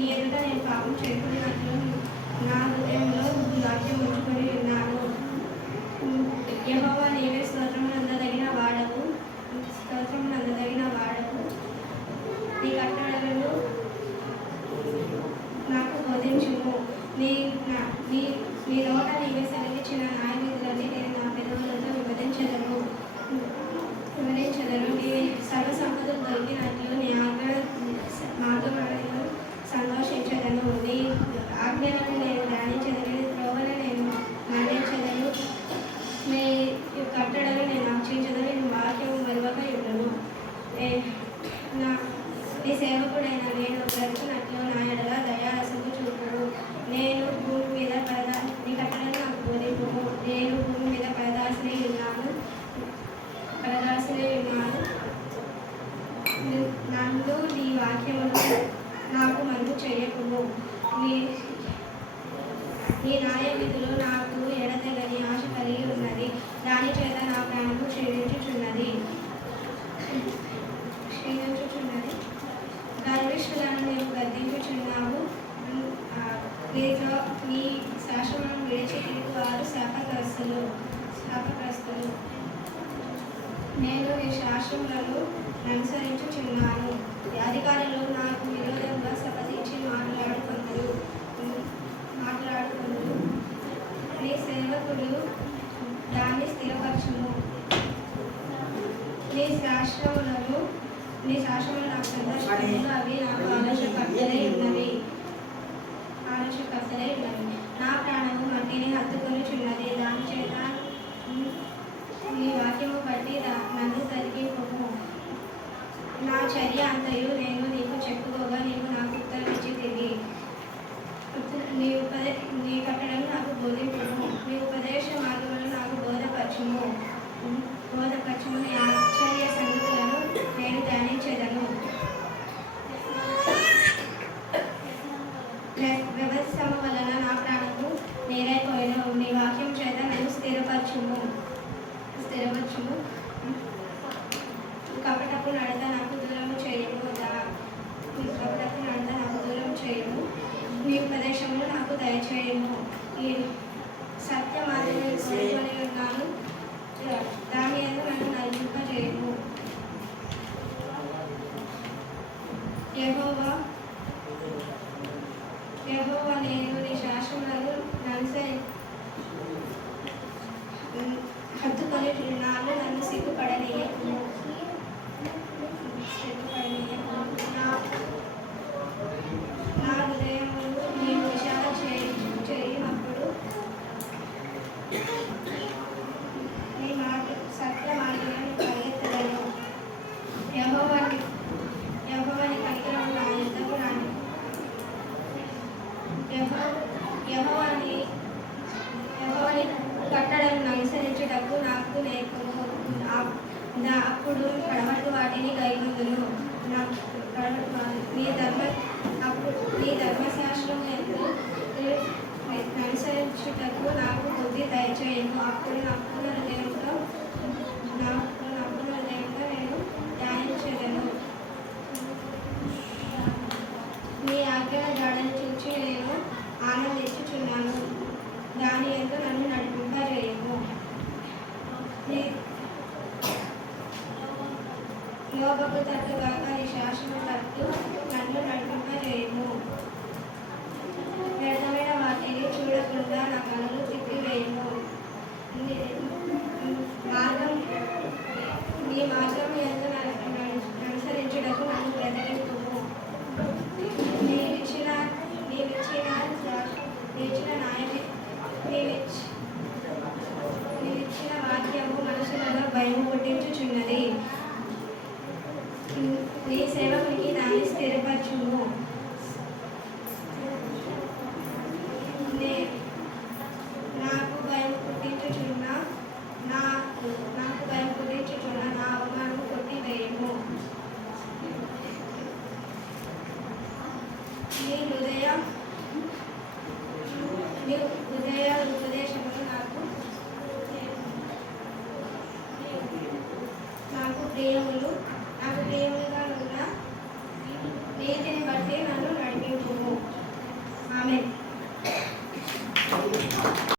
నీ ఎదుట నేను పాపం చేయకున్నట్లు నా హృదయంలో వాక్యం ఉంచుకొని ఉన్నాను. యెహోవా నీవే స్తోత్రమునందదగిన వాడవు, స్తోత్రమునందదగిన వాడవు. నీ కట్టడలను నాకు బోధించుము. నీ నోట నీవే సెలవిచ్చిన న్యాయవిధులని నేను నా పెదవులతో వివరించదను. నీ సర్వ సంపదలు దొరికినట్లు నీ ఆజ్ఞ మార్గములను సంతోషించదను. నీ ఆజ్ఞలను నేను ధ్యానించదను, నీ త్రోవను నేను మన్నించదను, నీ కట్టడలు నేను రక్షించదను. నేను వాక్యము మరువక ఉండను. నీ సేవకుడైన నేను బ్రతుకున్నట్లు నా ఎడల దయారసము చూపుము. నేను భూమి మీద నీ కట్టడలు నాకు బోధింపుము. నేను భూమి మీద పరదాసినై ఉన్నాను. నన్ను నీ వాక్యమును నాకు మందు చేయకుము. నీ న్యాయ విధులు నాకు ఎడతెగని ఆశ కలిగి ఉన్నది. దాని చేత నా ప్రాణము క్షీణించుచున్నది. గర్విష్ఠులను నీవు గద్దించుచున్నావు. నీ శాసనములను విడిచి తిరుగు వారు శాపగ్రస్తులు. నేను నీ శాసనములను అనుసరించుచున్నాను. అధికారులు నాకు విరోధంగా శపథించి మాట్లాడుకుందరు. నీ సేవకుడు దాన్ని స్థిరపరచుము. నీ శాసనములు నాకు సందర్శనములు, అవి నాకు ఆలోచకర్తలై ఉన్నవి. నా ప్రాణము మట్టిని హత్తుకొనుచున్నది. దాని చేత నీ వాక్యము బట్టి నన్ను తరిగిపోము. నా చర్య అంతయు నేను నీకు చెప్పుకోగా నీవు నాకు ఉత్తరమిచ్చి తిరిగి నీ కట్టడము నాకు బోధింపుము. నీ ఉపదేశ మార్గములు నాకు బోధపరచుము. నీ ఆశ్చర్య సంగతులను నేను ధ్యానించెదను. వ్యవస్థము వలన నా ప్రాణము నీరైపోయిను. నీ వాక్యం చేత నన్ను స్థిరపరచుము. కపటపు నడత నాకు దూరం చేయము. నీ ఉపదేశములు నాకు దయచేయము. ఈ సత్య మార్గమును కోరుకొని ఉన్నాను. దాని యందు నన్ను నడిపింపజేయము. యెహోవా నేను నీ శాసనములను హత్తుకొని ఉన్నాను. నన్ను సిగ్గుపడనీయకుము. నా హృదయమును నీవు విశాల చేయనప్పుడు నీ మాట సత్య మార్గములను పరిగెత్తదను. యెహోవాని కనికరము నా యుద్ధకు రాని. యెహోవాని కట్టడలను అనుసరించుటకు నాకు నేర్పుము. అప్పుడు కడవట్టు వాటిని కైకొందును. నీ ధర్మశాస్త్రం అనుసరించుటకు నాకు బుద్ధి దయచేయము. అప్పుడు నా పూర్ణ హృదయంతో నేను ధ్యానించెదను. నీ ఆజ్ఞల జాడను చూచి నేను ఆనందించుచున్నాను. దాని యందు నన్ను నడిపింపజేయము. యోగకు తట్టుగాక నీ శాసనం తట్టు నన్ను నడిపింపజేయము. వ్యర్థమైన వాటిని చూడకుండా నా కనులు తిప్పివేయము. నీ మార్గం యందు అనుసరించుటకు నన్ను బ్రతికింపుము. నీవిచ్చిన వాక్యము మనుషులలో భయం పుట్టించుచున్నది. నీ సేవకునికి దాన్ని స్థిరపరచుము. నాకు భయం పుట్టించుచున్న నా అవమానము కొట్టివేయము. నీ హృదయ ఉపదేశములు నాకు ప్రియములు.